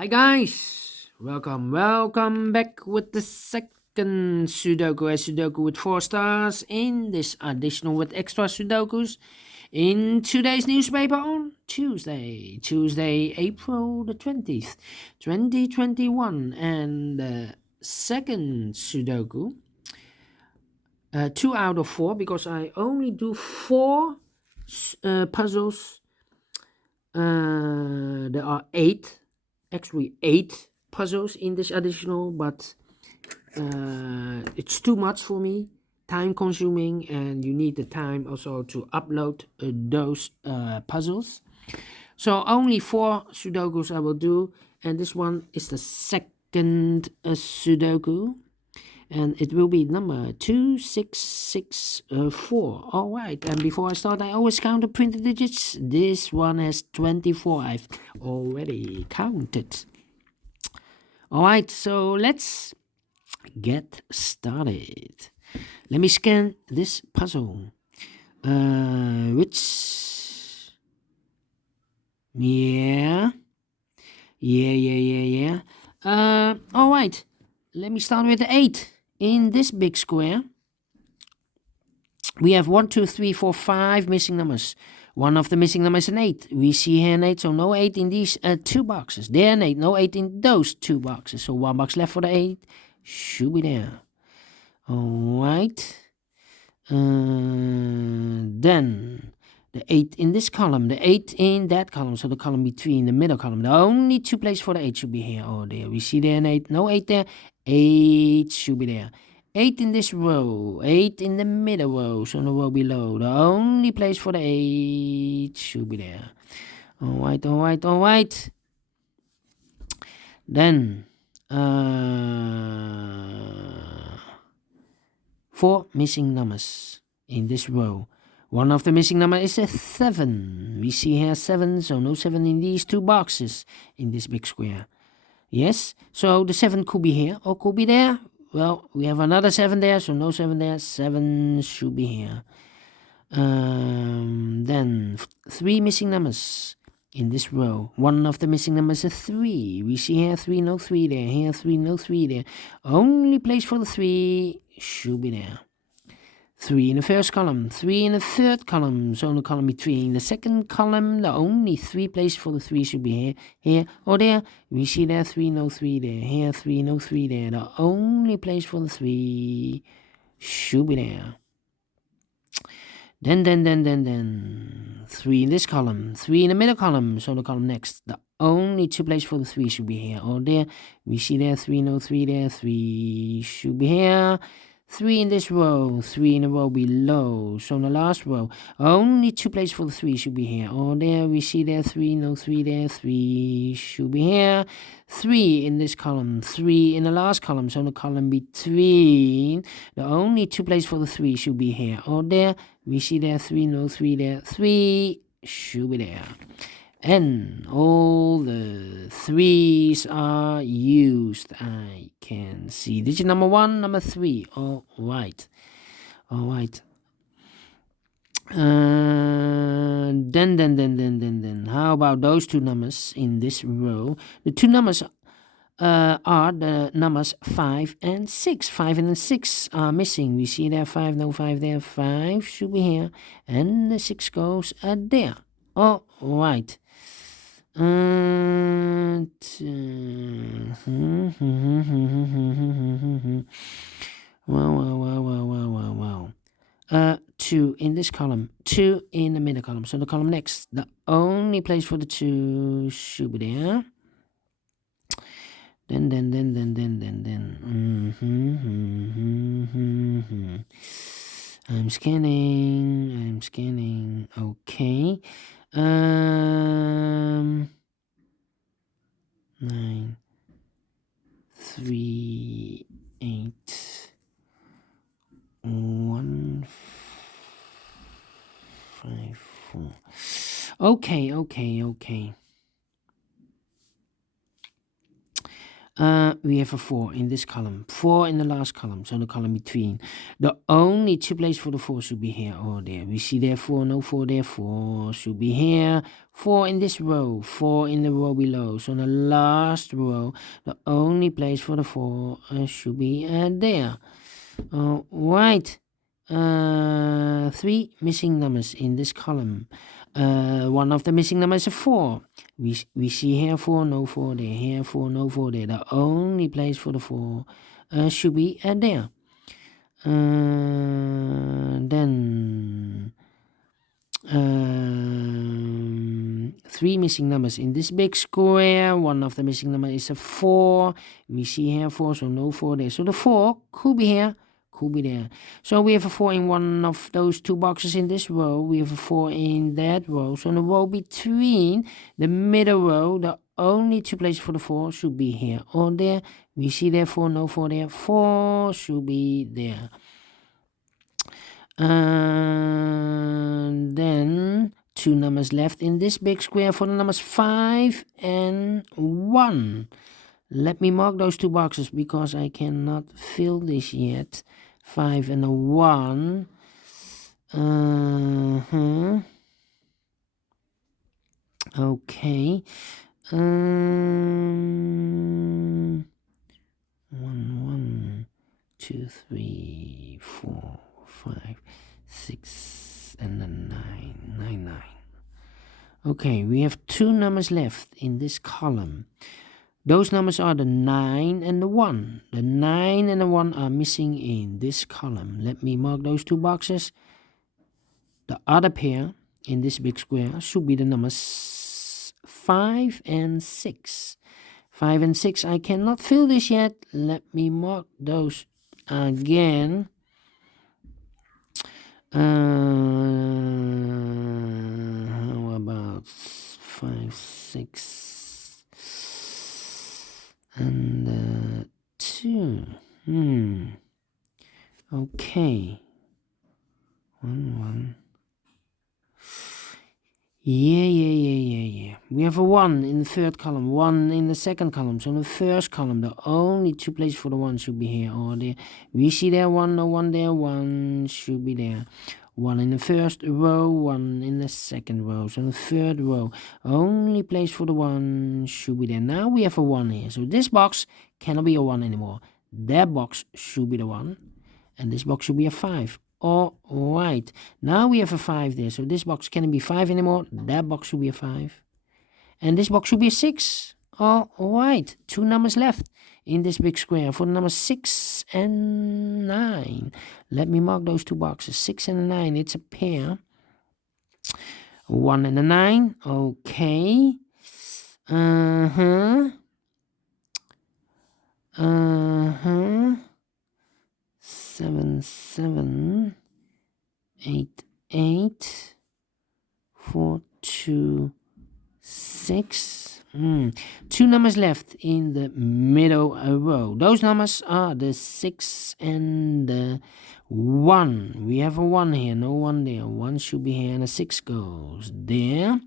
Hi guys, welcome back with the second Sudoku, a Sudoku with 4 stars in this additional with extra Sudokus in today's newspaper on Tuesday, April the 20th, 2021, and the second Sudoku, 2 out of 4 because I only do 4 puzzles. There are 8 puzzles in this additional, but it's too much for me, time consuming, and you need the time also to upload those puzzles. So only 4 Sudokus I will do, and this one is the second Sudoku, and it will be number 2664. All right, and before I start, I always count the printed digits. This one has 24. I've already counted. All right, so let's get started. Let me scan this puzzle. Yeah. All right, let me start with the 8. In this big square, we have 1, 2, 3, 4, 5 missing numbers. One of the missing numbers is an 8. We see here an 8, so no 8 in these 2 boxes. There an 8, no 8 in those 2 boxes. So 1 box left for the 8. Should be there. Alright. Then the 8 in this column, the 8 in that column, so the column between the middle column. The only 2 places for the 8 should be here or there. We see there an 8, no 8 there. 8 should be there. 8 in this row, 8 in the middle row, so the row below. The only place for the 8 should be there. Alright. Then 4 missing numbers in this row. One of the missing numbers is a 7. We see here 7, so no 7 in these 2 boxes in this big square. Yes, so the 7 could be here or could be there. Well, we have another 7 there, so no 7 there. 7 should be here. Then 3 missing numbers in this row. One of the missing numbers is a 3. We see here 3, no 3 there. Here 3, no 3 there. Only place for the 3 should be there. 3 in the first column, 3 in the third column, so in the column between the second column, the only 3 places for the 3 should be here, or there. We see there 3, no 3 there, here 3, no 3 there. The only place for the 3 should be there. Then 3 in this column, 3 in the middle column, so the column next. The only 2 places for the 3 should be here or there. We see there 3, no 3 there, 3 should be here. 3 in this row, 3 in the row below, so in the last row, only 2 places for the 3 should be here or there. We see there 3, no 3 there, 3 should be here. 3 in this column, 3 in the last column, so in the column between, the only 2 places for the 3 should be here or there. We see there 3, no 3 there, 3 should be there. And all the 3s are used. I can see digit number 1, number 3. All right. Then. How about those 2 numbers in this row? The 2 numbers are the numbers 5 and 6. 5 and 6 are missing. We see there 5, no 5 there. 5 should be here. And the 6 goes there. All right. Well. 2 in this column, 2 in the middle column, so the column next. The only place for the 2 should be there. Then. I'm scanning. Okay. 9, 3, 8, 1, 5, 4. Okay. We have a 4 in this column, 4 in the last column, so the column between. The only 2 places for the 4 should be here or there. We see there 4, no 4 there, 4 should be here, 4 in this row, 4 in the row below. So in the last row, the only place for the 4 should be there. Right. 3 missing numbers in this column. One of the missing numbers is a 4. We see here 4, no 4 there, here 4, no 4 there. The only place for the 4 should be there. Then 3 missing numbers in this big square. One of the missing numbers is a 4. We see here 4, so no 4 there. So the 4 could be here, could be there. So we have a 4 in one of those 2 boxes in this row. We have a 4 in that row. So in the row between the middle row, the only 2 places for the 4 should be here or there. We see there 4, no 4 there. 4 should be there. Then 2 numbers left in this big square for the numbers 5 and 1. Let me mark those 2 boxes because I cannot fill this yet. 5 and a 1. Okay. 1, 1, 2, 3, 4, 5, 6, and then 9, 9, 9. Okay, we have 2 numbers left in this column. Those numbers are the 9 and the 1. The 9 and the 1 are missing in this column. Let me mark those 2 boxes. The other pair in this big square should be the numbers 5 and 6. 5 and 6, I cannot fill this yet. Let me mark those again. How about 5, 6, and 2? Okay. 1, 1. Yeah. We have a 1 in the third column, 1 in the second column. So in the first column, the only 2 places for the 1 should be here or there. We see there 1, no 1 there, 1 should be there. 1 in the first row, 1 in the second row. So in the third row, only place for the 1 should be there. Now we have a 1 here. So this box cannot be a 1 anymore. That box should be the 1. And this box should be a 5. All right. Now we have a 5 there. So this box cannot be 5 anymore. That box should be a 5. And this box should be a 6. All right. 2 numbers left in this big square for the numbers 6 and 9. Let me mark those 2 boxes. 6 and 9. It's a pair. 1 and a 9. Okay. 7, 7, 8, 8, 4, 2, 6. 2 numbers left in the middle row. Those numbers are the 6 and the 1. We have a 1 here, no 1 there. 1 should be here and a 6 goes there.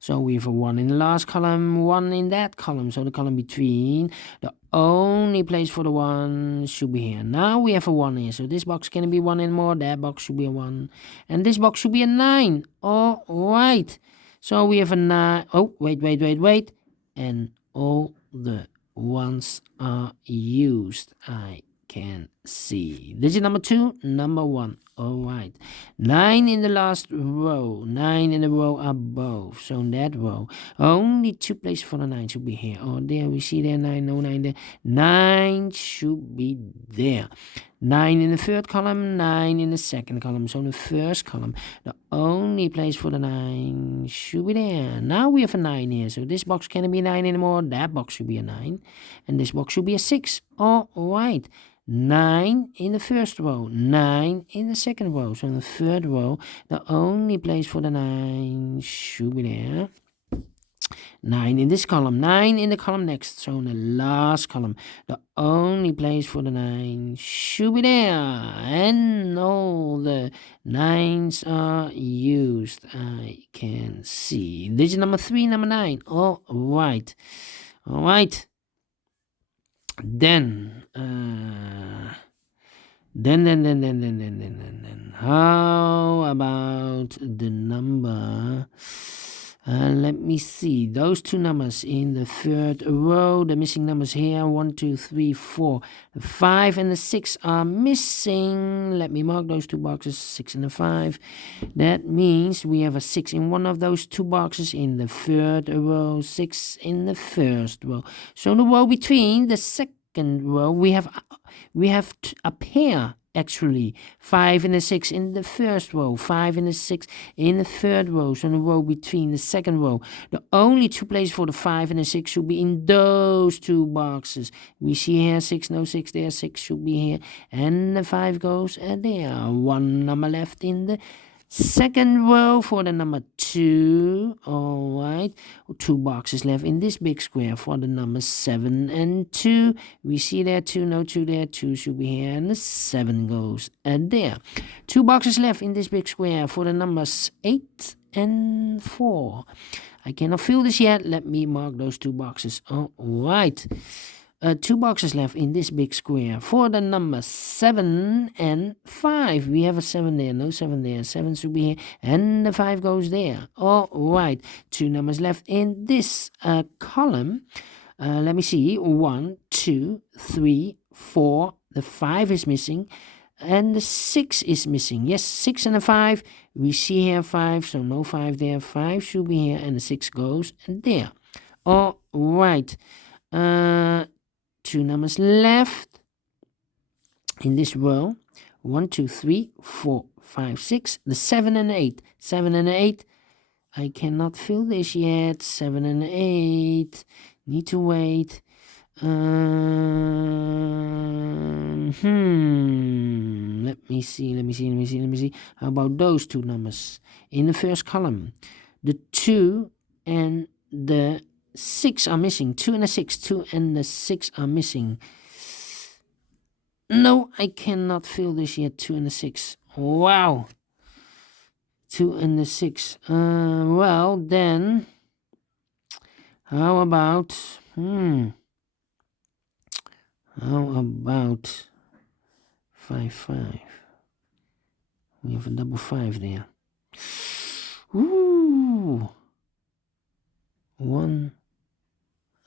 So we have a 1 in the last column, 1 in that column. So the column between, the only place for the 1 should be here. Now we have a 1 here. So this box can be 1 anymore. That box should be a 1. And this box should be a 9. All right. So we have a 9. Oh, wait. And all the 1s are used. I can see. Digit number 2, number 1. All right. 9 in the last row. 9 in the row above. So in that row, only 2 places for the 9 should be here. Oh, there we see there 9, no 9 there. 9 should be there. 9 in the third column, 9 in the second column. So in the first column, the only place for the 9 should be there. Now we have a 9 here. So this box can't be a 9 anymore. That box should be a 9. And this box should be a 6. All right. 9 in the first row, 9 in the second row. So in the third row, the only place for the 9 should be there. 9 in this column, 9 in the column next. So in the last column, the only place for the 9 should be there. And all the 9s are used. I can see. Digit number 3, number 9. All right. All right. Then, how about the number? Let me see. Those two numbers in the third row, the missing numbers here, 1, 2, 3, 4. The 5 and the 6 are missing. Let me mark those two boxes, 6 and the 5. That means we have a 6 in one of those two boxes in the third row, 6 in the first row. So the row between the second row, we have a pair. Actually, 5 and a 6 in the first row, 5 and a 6 in the third row, so the row between the second row. The only two places for the 5 and the 6 should be in those two boxes. We see here 6, no 6 there, 6 should be here, and the 5 goes there. One number left in the second row for the number 2. All right, two boxes left in this big square for the numbers 7 and 2. We see there 2, no 2 there, 2 should be here, and the 7 goes there. Two boxes left in this big square for the numbers 8 and 4. I cannot fill this yet. Let me mark those two boxes. All right. Two boxes left in this big square for the numbers 7 and 5. We have a 7 there, no 7 there. 7 should be here, and the 5 goes there. All right, two numbers left in this column. Let me see. 1, 2, 3, 4. The 5 is missing, and the 6 is missing. Yes, 6 and a 5. We see here 5, so no 5 there. 5 should be here, and the 6 goes there. All right. Two numbers left in this row. 1, 2, 3, 4, 5, 6. The 7 and 8. 7 and 8. I cannot fill this yet. 7 and 8. Need to wait. Let me see. How about those two numbers in the first column? The 2 and the 6 are missing. 2 and the 6. 2 and the 6 are missing. No, I cannot fill this yet. 2 and the 6. Wow. 2 and the 6. Well, then, how about... How about 5, 5? We have a double 5 there. Ooh. 1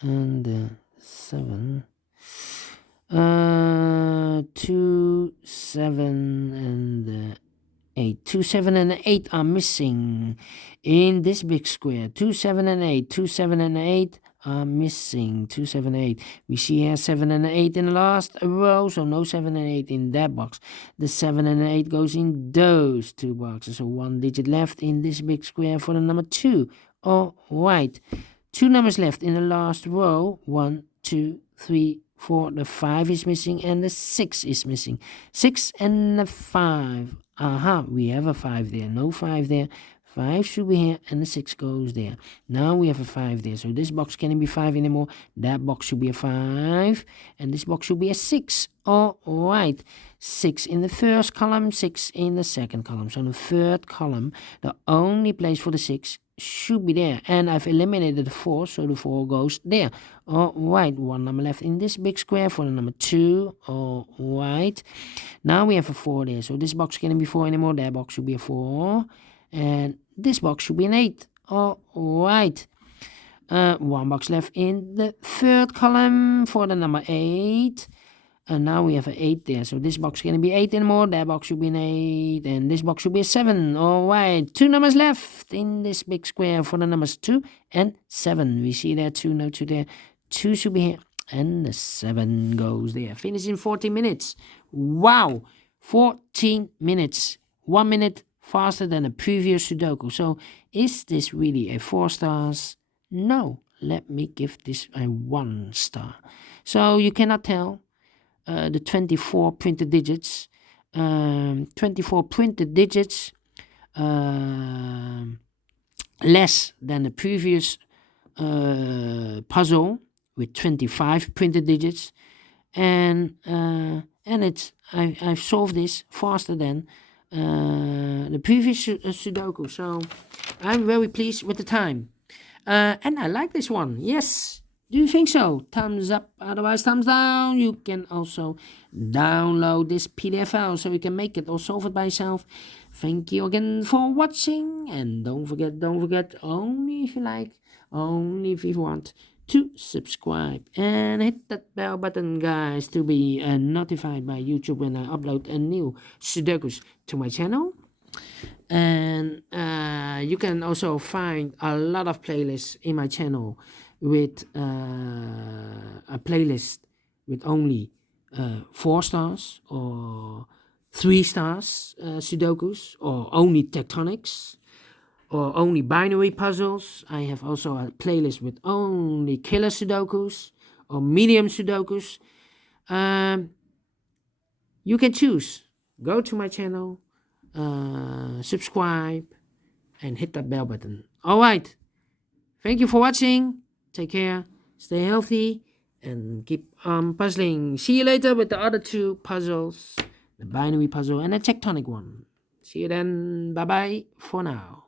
and 7. 2, 7 and 8. 2, 7 and 8 are missing in this big square. 2, 7 and 8. 2, 7 and 8 are missing. 2, 7, 8. We see here 7 and 8 in the last row, so no 7 and 8 in that box. The 7 and 8 goes in those two boxes, so one digit left in this big square for the number 2. All right. Two numbers left in the last row. 1, 2, 3, 4. The 5 is missing and the 6 is missing. 6 and the 5. Aha, we have a 5 there. No 5 there. 5 should be here and the 6 goes there. Now we have a 5 there. So this box can't be 5 anymore. That box should be a 5. And this box should be a 6. All right. 6 in the first column, 6 in the second column. So the third column, the only place for the 6 should be there. And I've eliminated the 4, so the 4 goes there. All right. One number left in this big square for the number 2. All right. Now we have a 4 there. So this box can't be 4 anymore. That box should be a 4. And this box should be an 8. All right. One box left in the third column for the number 8. And now we have an 8 there. So this box can't be 8 anymore. That box should be an 8. And this box should be a 7. All right. Two numbers left in this big square for the numbers 2 and 7. We see there 2, no 2 there. 2 should be here. And the 7 goes there. Finish in 14 minutes. Wow. 14 minutes. 1 minute faster than a previous Sudoku. So is this really a 4 stars? No. Let me give this a 1 star. So you cannot tell the 24 printed digits. 24 printed digits less than the previous puzzle with 25 printed digits. And I've solved this faster than the previous Sudoku. So I'm very pleased with the time. And I like this one. Yes, Do you think so? Thumbs up, otherwise thumbs down. You can also download this PDF file so you can make it or solve it by yourself. Thank you again for watching, and don't forget, only if you like, only if you want, to subscribe and hit that bell button, guys, to be notified by YouTube when I upload a new Sudokus to my channel. And you can also find a lot of playlists in my channel with a playlist with only 4 stars or 3 stars Sudokus, or only tectonics, or only binary puzzles. I have also a playlist with only killer Sudokus or medium Sudokus. You can choose. Go to my channel, subscribe, and hit that bell button. Alright, thank you for watching. Take care, stay healthy, and keep puzzling. See you later with the other 2 puzzles, the binary puzzle and the tectonic one. See you then. Bye bye for now.